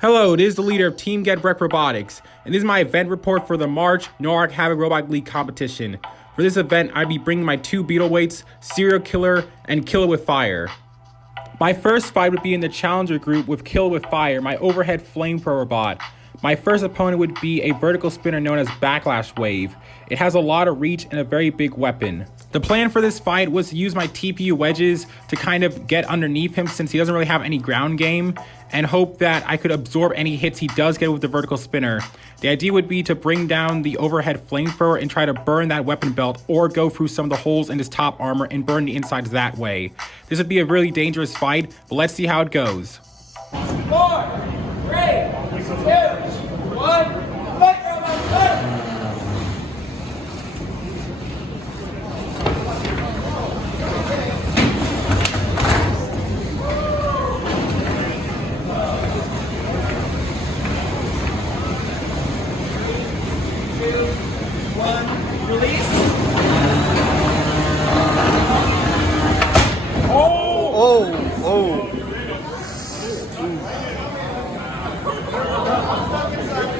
Hello, it is the leader of Team Get Wrecked Robotics, and this is my event report for the March Norwalk Havoc Robot League competition. For this event, I'll be bringing my two Beetleweights, Serial Killer and Killer with Fire. My first fight would be in the Challenger group with Killer with Fire, my overhead flamethrower bot. My first opponent would be a vertical spinner known as Backlash Wave. It has a lot of reach and a very big weapon. The plan for this fight was to use my TPU wedges to kind of get underneath him since he doesn't really have any ground game, and hope that I could absorb any hits he does get with the vertical spinner. The idea would be to bring down the overhead flamethrower and try to burn that weapon belt or go through some of the holes in his top armor and burn the insides that way. This would be a really dangerous fight, but let's see how it goes. 4, 3, 2, 1, fight robot, go!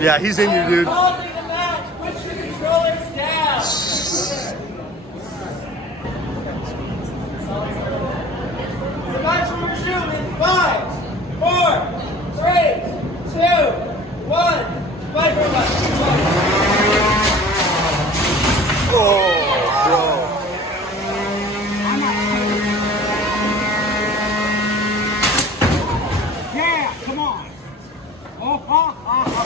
Yeah, he's in you, dude. Pausing the match, put your controllers down. The match will resume in 5, 4, 3, 2, 1. Fight robot. Oh, bro. Yeah, come on. Oh, ha, ha, ha.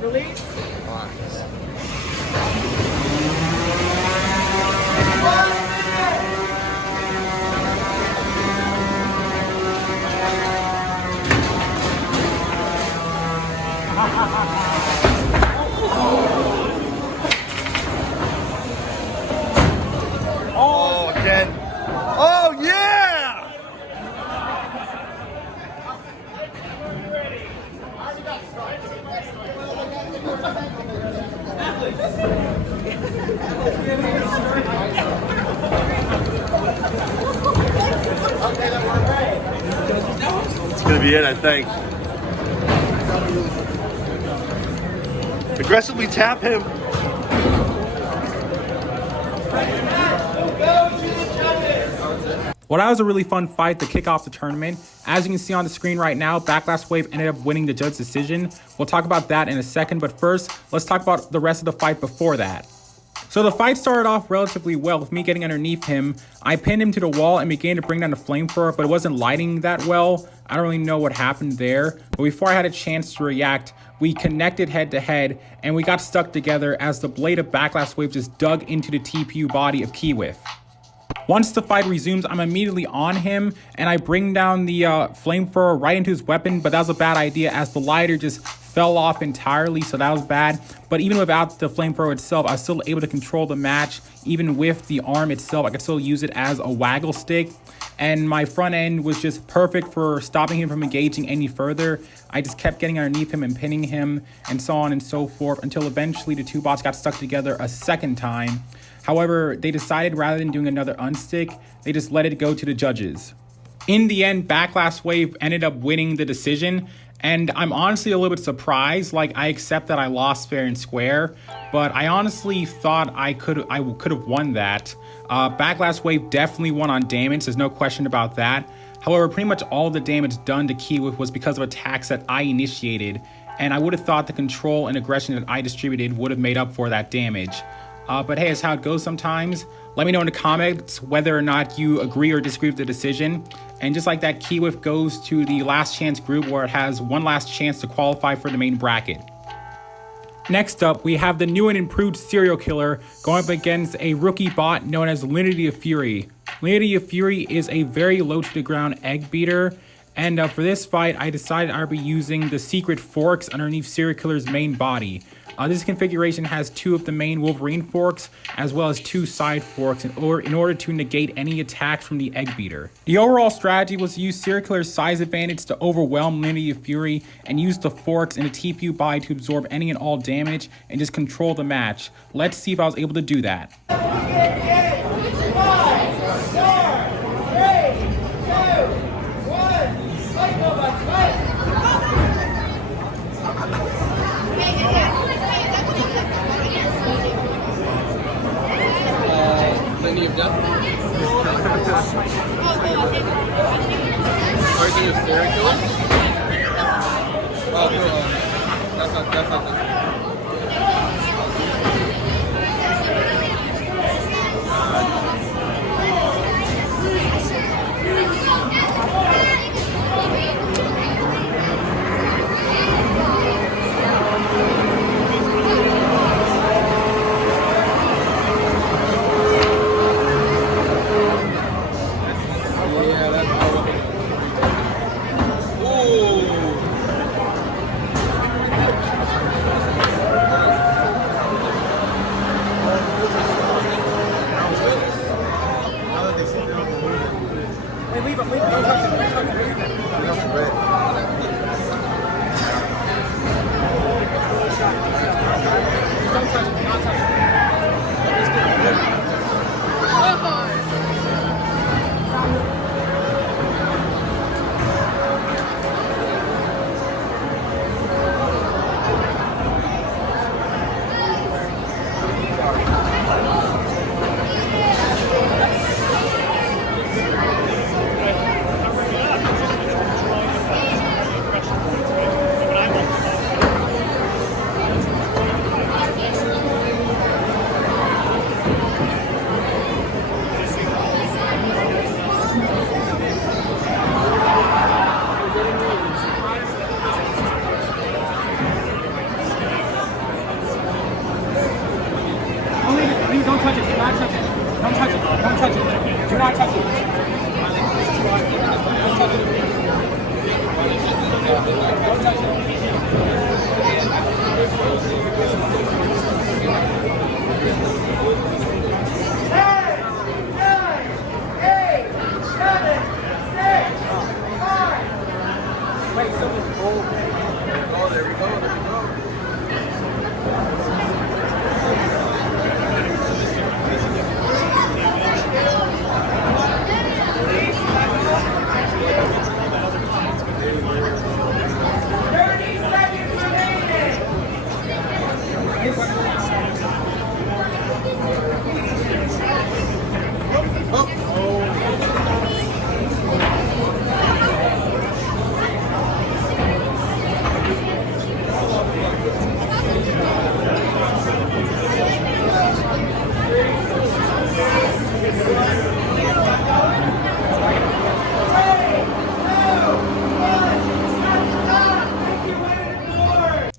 Release. Oh, again. Oh, yeah! It's gonna be it, I think. Aggressively tap him. Well, that was a really fun fight to kick off the tournament. As you can see on the screen right now, Backlash Wave ended up winning the judge's decision. We'll talk about that in a second, but first, let's talk about the rest of the fight before that. So the fight started off relatively well with me getting underneath him. I pinned him to the wall and began to bring down the flamethrower, but it wasn't lighting that well. I don't really know what happened there, but before I had a chance to react, we connected head to head and we got stuck together as the blade of Backlash Wave just dug into the TPU body of Keywith. Once the fight resumes, I'm immediately on him and I bring down the flamethrower right into his weapon, but that was a bad idea as the lighter just fell off entirely, so that was bad. But even without the flamethrower itself, I was still able to control the match. Even with the arm itself, I could still use it as a waggle stick. And my front end was just perfect for stopping him from engaging any further. I just kept getting underneath him and pinning him and so on and so forth until eventually the two bots got stuck together a second time. However, they decided rather than doing another unstick, they just let it go to the judges. In the end, Backlash Wave ended up winning the decision, And I'm honestly a little bit surprised. Like, I accept that I lost fair and square, but I honestly thought I could have won that. Backlash Wave definitely won on damage, there's no question about that. However, pretty much all the damage done to Kiwif was because of attacks that I initiated, and I would have thought the control and aggression that I distributed would have made up for that damage. But hey, it's how it goes sometimes. Let me know in the comments whether or not you agree or disagree with the decision. And just like that, Kiwif goes to the last chance group where it has one last chance to qualify for the main bracket. Next up, we have the new and improved serial killer going up against a rookie bot known as Linity of Fury. Linity of Fury is a very low to the ground egg beater. And for this fight, I decided I would be using the secret forks underneath serial killer's main body. This configuration has 2 of the main Wolverine forks, as well as 2 side forks in order to negate any attacks from the egg beater. The overall strategy was to use serial killer's size advantage to overwhelm Linity of Fury and use the forks and the TPU body to absorb any and all damage and just control the match. Let's see if I was able to do that. 5, 4, 3, 2, 1. Fight. Plenty of death. Are you doing a serial killer? Oh, no, that's not this.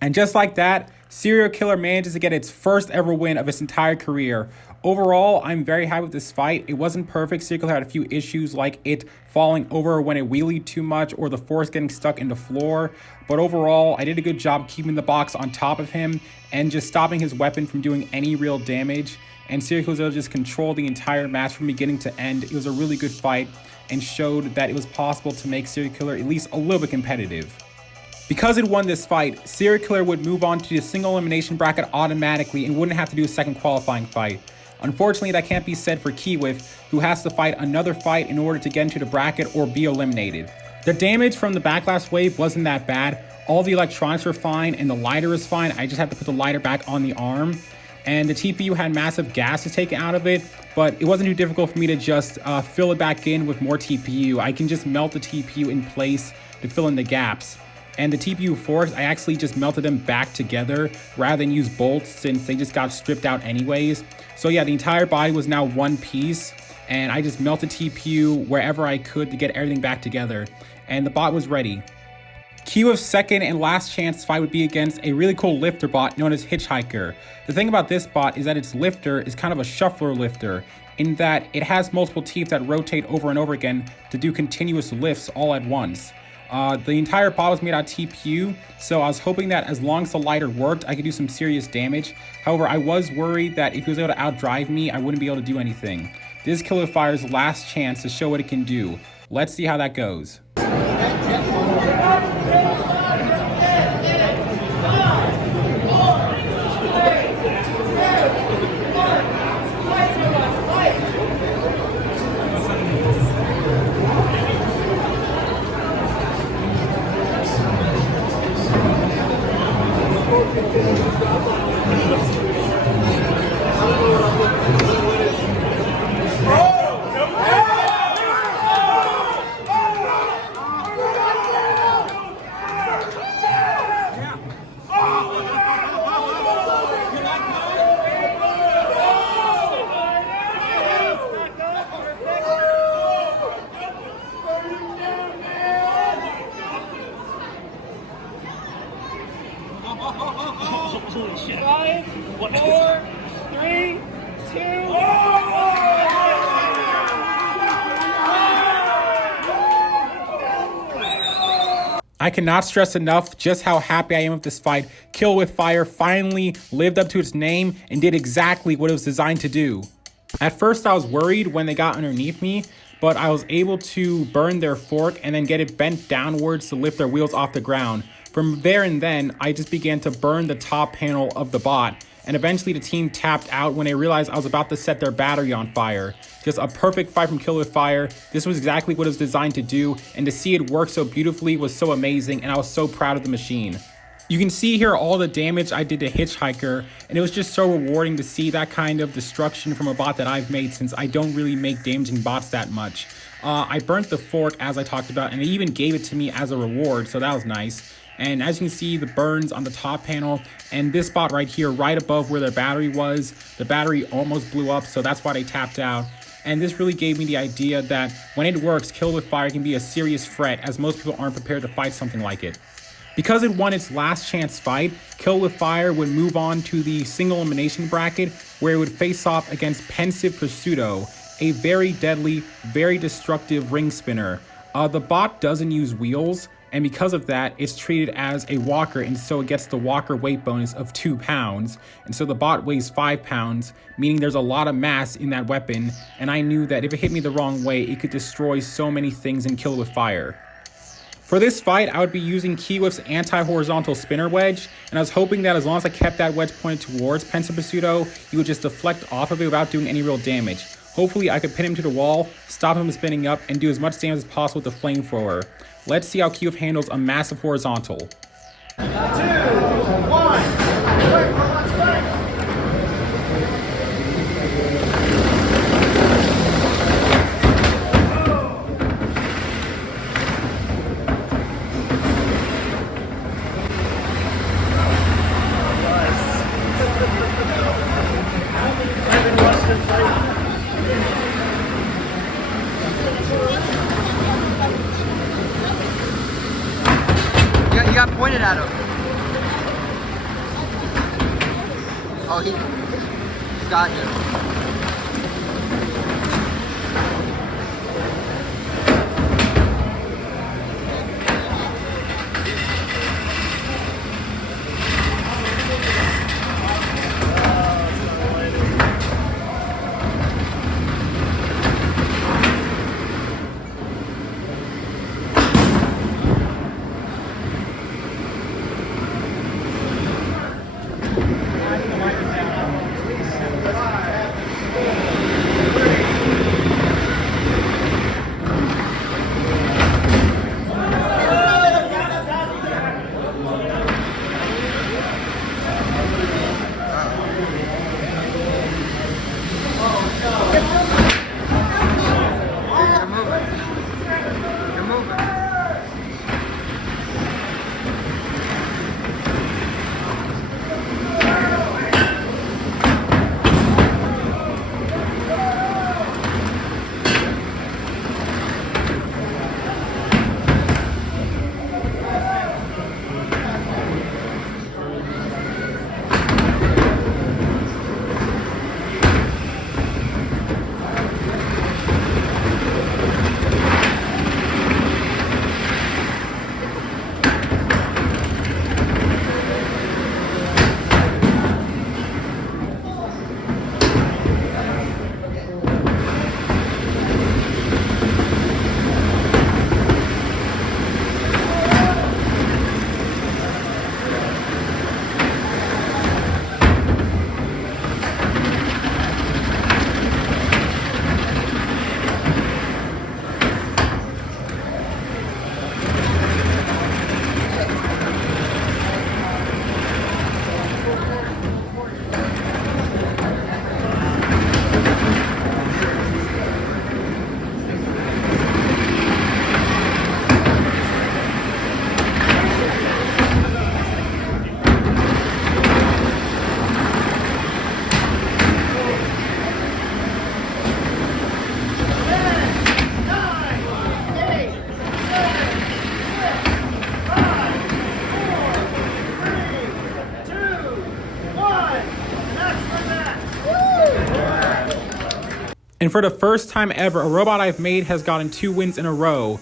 And just like that, serial killer manages to get its first ever win of its entire career. Overall, I'm very happy with this fight. It wasn't perfect. Serial killer had a few issues like it falling over when it wheelied too much or the force getting stuck in the floor. But overall, I did a good job keeping the box on top of him and just stopping his weapon from doing any real damage. And serial killer was able to just control the entire match from beginning to end. It was a really good fight and showed that it was possible to make serial killer at least a little bit competitive. Because it won this fight, serial killer would move on to the single elimination bracket automatically and wouldn't have to do a second qualifying fight. Unfortunately, that can't be said for Kiwif, who has to fight another fight in order to get into the bracket or be eliminated. The damage from the backlash wave wasn't that bad. All the electronics were fine and the lighter was fine. I just had to put the lighter back on the arm. And the TPU had massive gases taken out of it, but it wasn't too difficult for me to just fill it back in with more TPU. I can just melt the TPU in place to fill in the gaps. And the TPU forks, I actually just melted them back together rather than use bolts since they just got stripped out anyways. So yeah, the entire body was now one piece, and I just melted TPU wherever I could to get everything back together. And the bot was ready. Kiwif's second and last chance fight would be against a really cool lifter bot known as Hitchhiker. The thing about this bot is that its lifter is kind of a shuffler lifter, in that it has multiple teeth that rotate over and over again to do continuous lifts all at once. The entire bot was made out of TPU, so I was hoping that as long as the lighter worked, I could do some serious damage. However, I was worried that if he was able to outdrive me, I wouldn't be able to do anything. This is Killer Fire's last chance to show what it can do. Let's see how that goes. Five, 4, 3, 2. I cannot stress enough just how happy I am with this fight. Kill with Fire finally lived up to its name and did exactly what it was designed to do. At first I was worried when they got underneath me, but I was able to burn their fork and then get it bent downwards to lift their wheels off the ground. From there and then, I just began to burn the top panel of the bot, and eventually the team tapped out when they realized I was about to set their battery on fire. Just a perfect fight from Kill with Fire. This was exactly what it was designed to do, and to see it work so beautifully was so amazing, and I was so proud of the machine. You can see here all the damage I did to Hitchhiker, and it was just so rewarding to see that kind of destruction from a bot that I've made since I don't really make damaging bots that much. I burnt the fork as I talked about, and they even gave it to me as a reward, so that was nice. And as you can see, the burns on the top panel and this spot right here, right above where their battery was, the battery almost blew up, so that's why they tapped out. And this really gave me the idea that when it works, Kill with Fire can be a serious threat, as most people aren't prepared to fight something like it. Because it won its last chance fight, Kill with Fire would move on to the single elimination bracket, where it would face off against Pensive Pasudo, a very deadly, very destructive ring spinner. The bot doesn't use wheels, and because of that, it's treated as a walker, and so it gets the walker weight bonus of 2 pounds. And so the bot weighs 5 pounds, meaning there's a lot of mass in that weapon, and I knew that if it hit me the wrong way, it could destroy so many things in Kill with Fire. For this fight, I would be using Kiwif's anti-horizontal spinner wedge, and I was hoping that as long as I kept that wedge pointed towards Pensive Pasudo, he would just deflect off of it without doing any real damage. Hopefully I could pin him to the wall, stop him spinning up, and do as much damage as possible with the flamethrower. Let's see how Kiwif handles a massive horizontal. 2, 1. You got pointed at him. Oh, he's got you. And for the first time ever, a robot I've made has gotten 2 wins in a row.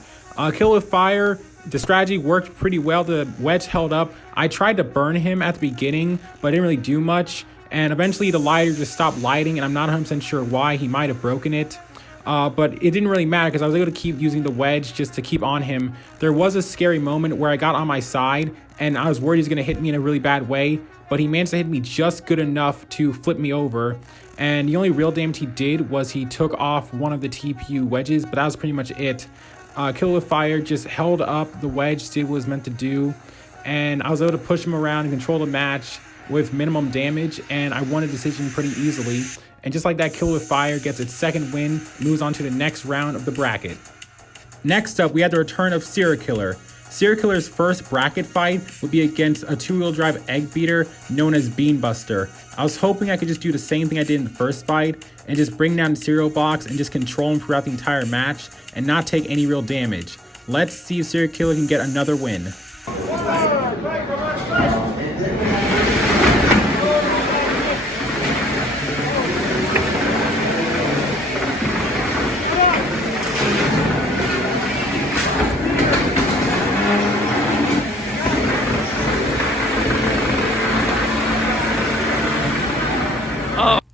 Kill with Fire, the strategy worked pretty well. The wedge held up. I tried to burn him at the beginning, but it didn't really do much. And eventually the lighter just stopped lighting, and I'm not 100% sure why. He might have broken it. But it didn't really matter because I was able to keep using the wedge just to keep on him. There was a scary moment where I got on my side, and I was worried he was going to hit me in a really bad way. But he managed to hit me just good enough to flip me over. And the only real damage he did was he took off one of the TPU wedges, but that was pretty much it. Kill with Fire just held up the wedge, did what it was meant to do, and I was able to push him around and control the match with minimum damage, and I won a decision pretty easily. And just like that, Kill with Fire gets its 2nd win, moves on to the next round of the bracket. Next up, we had the return of Serial Killer. Serial Killer's first bracket fight would be against a 2-wheel drive egg beater known as Beanbuster. I was hoping I could just do the same thing I did in the first fight and just bring down the cereal box and just control him throughout the entire match and not take any real damage. Let's see if Serial Killer can get another win.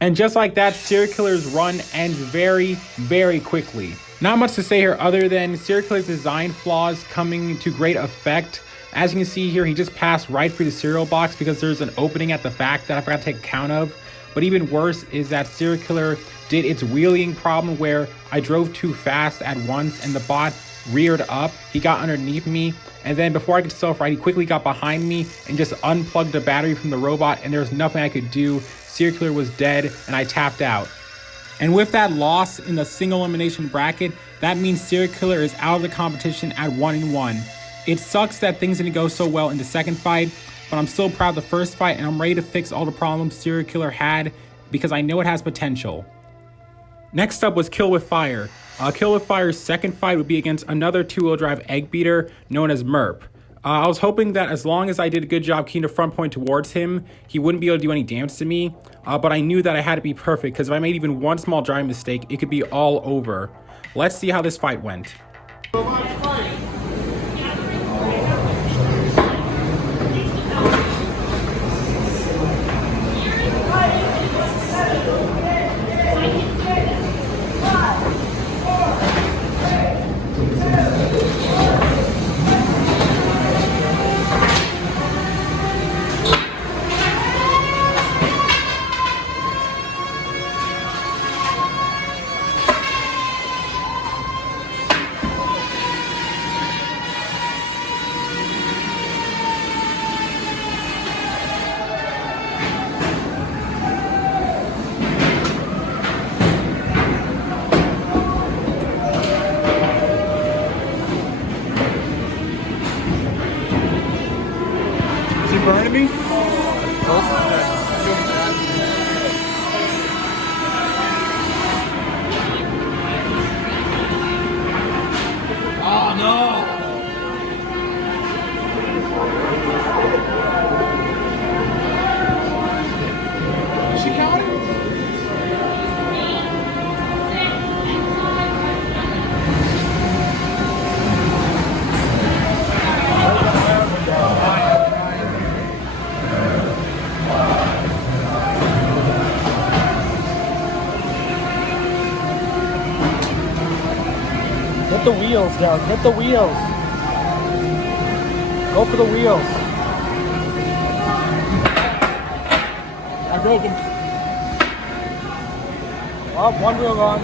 And just like that, Serial Killer's run ends very, very quickly. Not much to say here other than Serial Killer's design flaws coming to great effect. As you can see here, he just passed right through the cereal box because there's an opening at the back that I forgot to take account of. But even worse is that Serial Killer did its wheeling problem where I drove too fast at once and the bot reared up. He got underneath me, and then before I could self-ride, he quickly got behind me and just unplugged the battery from the robot, and there was nothing I could do. Serial Killer was dead, and I tapped out. And with that loss in the single elimination bracket, that means Serial Killer is out of the competition at 1-1. It sucks that things didn't go so well in the second fight, but I'm still proud of the first fight, and I'm ready to fix all the problems Serial Killer had because I know it has potential. Next up was Kill with Fire. Kill with Fire's second fight would be against another 2-wheel drive egg beater known as Merp. I was hoping that as long as I did a good job keeping the front point towards him, he wouldn't be able to do any damage to me, but I knew that I had to be perfect because if I made even one small driving mistake, it could be all over. Let's see how this fight went. Burning me? Oh no! Is she counting? Get the wheels down. Get the wheels. Go for the wheels. I broke them. Oh, one wheel gone.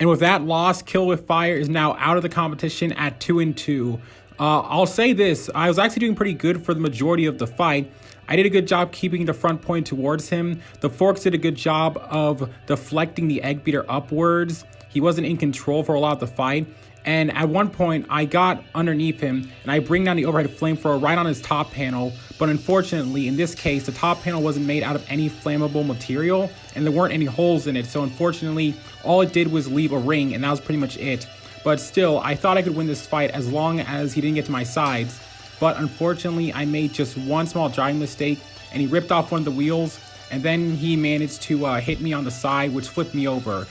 And with that loss, Kill with Fire is now out of the competition at 2-2. I'll say this, I was actually doing pretty good for the majority of the fight. I did a good job keeping the front point towards him. The Forks did a good job of deflecting the Egg Beater upwards. He wasn't in control for a lot of the fight. And at one point, I got underneath him and I bring down the overhead flamethrower right on his top panel. But unfortunately, in this case, the top panel wasn't made out of any flammable material and there weren't any holes in it. So unfortunately, all it did was leave a ring and that was pretty much it. But still, I thought I could win this fight as long as he didn't get to my sides. But unfortunately, I made just one small driving mistake and he ripped off one of the wheels. And then he managed to hit me on the side, which flipped me over.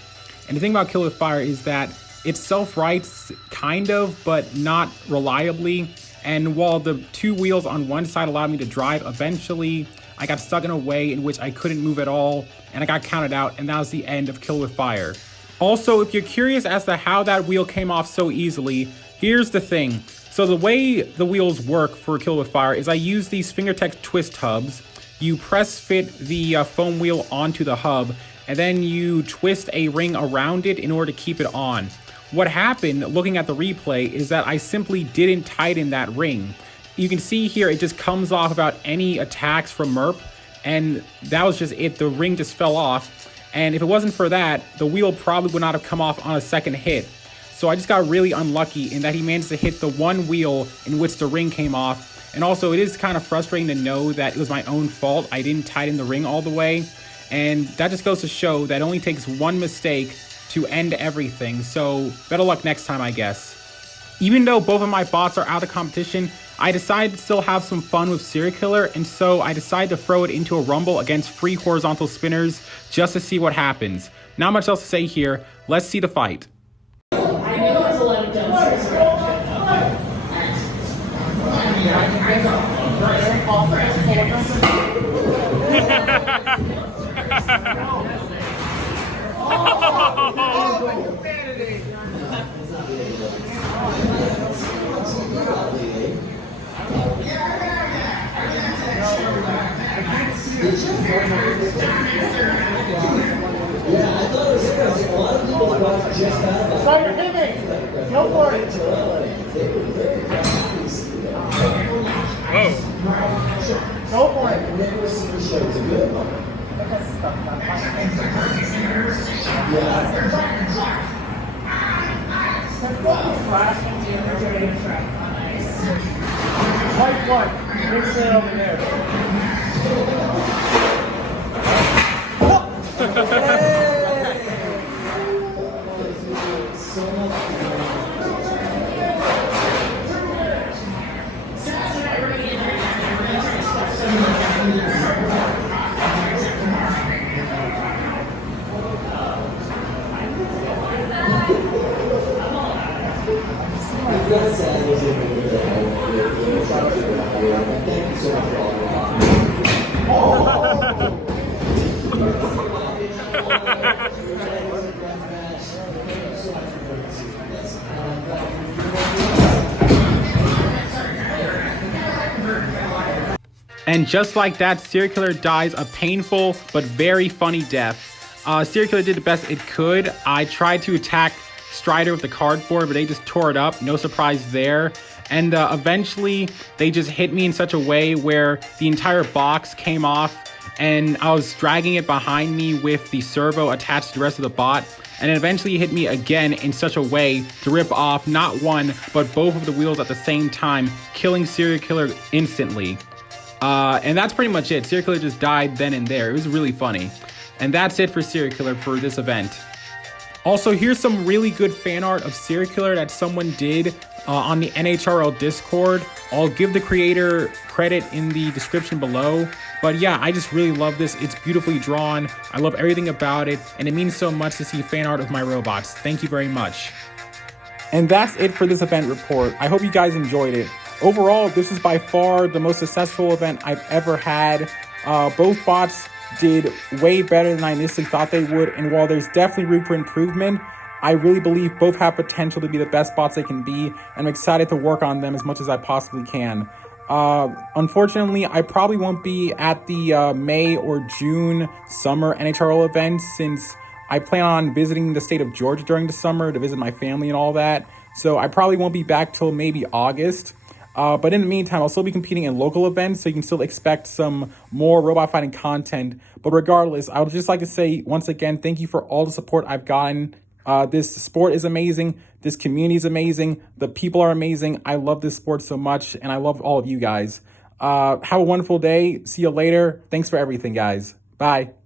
And the thing about Kill with Fire is that it self-rights kind of, but not reliably. And while the two wheels on one side allowed me to drive, eventually I got stuck in a way in which I couldn't move at all and I got counted out, and that was the end of Kill with Fire. Also, if you're curious as to how that wheel came off so easily, here's the thing. So the way the wheels work for Kill with Fire is I use these Fingertech twist hubs. You press fit the foam wheel onto the hub and then you twist a ring around it in order to keep it on. What happened, looking at the replay, is that I simply didn't tighten that ring. You can see here it just comes off without any attacks from MERP, and that was just it. The ring just fell off, and if it wasn't for that, the wheel probably would not have come off on a second hit. So I just got really unlucky in that he managed to hit the one wheel in which the ring came off, and also it is kind of frustrating to know that it was my own fault. I didn't tighten the ring all the way, and that just goes to show that it only takes one mistake to end everything, so better luck next time, I guess. Even though both of my bots are out of competition, I decided to still have some fun with Serial Killer, and so I decided to throw it into a rumble against free horizontal spinners just to see what happens. Not much else to say here, let's see the fight. Start your hitting. Go for it. Go for it. White one. Mix it over there. And just like that, Serial Killer dies a painful but very funny death. Serial Killer did the best it could. I tried to attack Strider with the cardboard, but they just tore it up. No surprise there. And eventually, they just hit me in such a way where the entire box came off, and I was dragging it behind me with the servo attached to the rest of the bot. And it eventually hit me again in such a way to rip off not one, but both of the wheels at the same time, killing Serial Killer instantly. And that's pretty much it. Serial Killer just died then and there. It was really funny. And that's it for Serial Killer for this event. Also, here's some really good fan art of Serial Killer that someone did on the NHRL Discord. I'll give the creator credit in the description below. But yeah, I just really love this. It's beautifully drawn. I love everything about it. And it means so much to see fan art of my robots. Thank you very much. And that's it for this event report. I hope you guys enjoyed it. Overall, this is by far the most successful event I've ever had. Both bots did way better than I initially thought they would, and while there's definitely room for improvement, I really believe both have potential to be the best bots they can be, and I'm excited to work on them as much as I possibly can. Unfortunately, I probably won't be at the May or June summer NHRL events since I plan on visiting the state of Georgia during the summer to visit my family and all that. So I probably won't be back till maybe August. But in the meantime, I'll still be competing in local events, so you can still expect some more robot fighting content. But regardless, I would just like to say once again, thank you for all the support I've gotten. This sport is amazing. This community is amazing. The people are amazing. I love this sport so much, and I love all of you guys. Have a wonderful day. See you later. Thanks for everything, guys. Bye.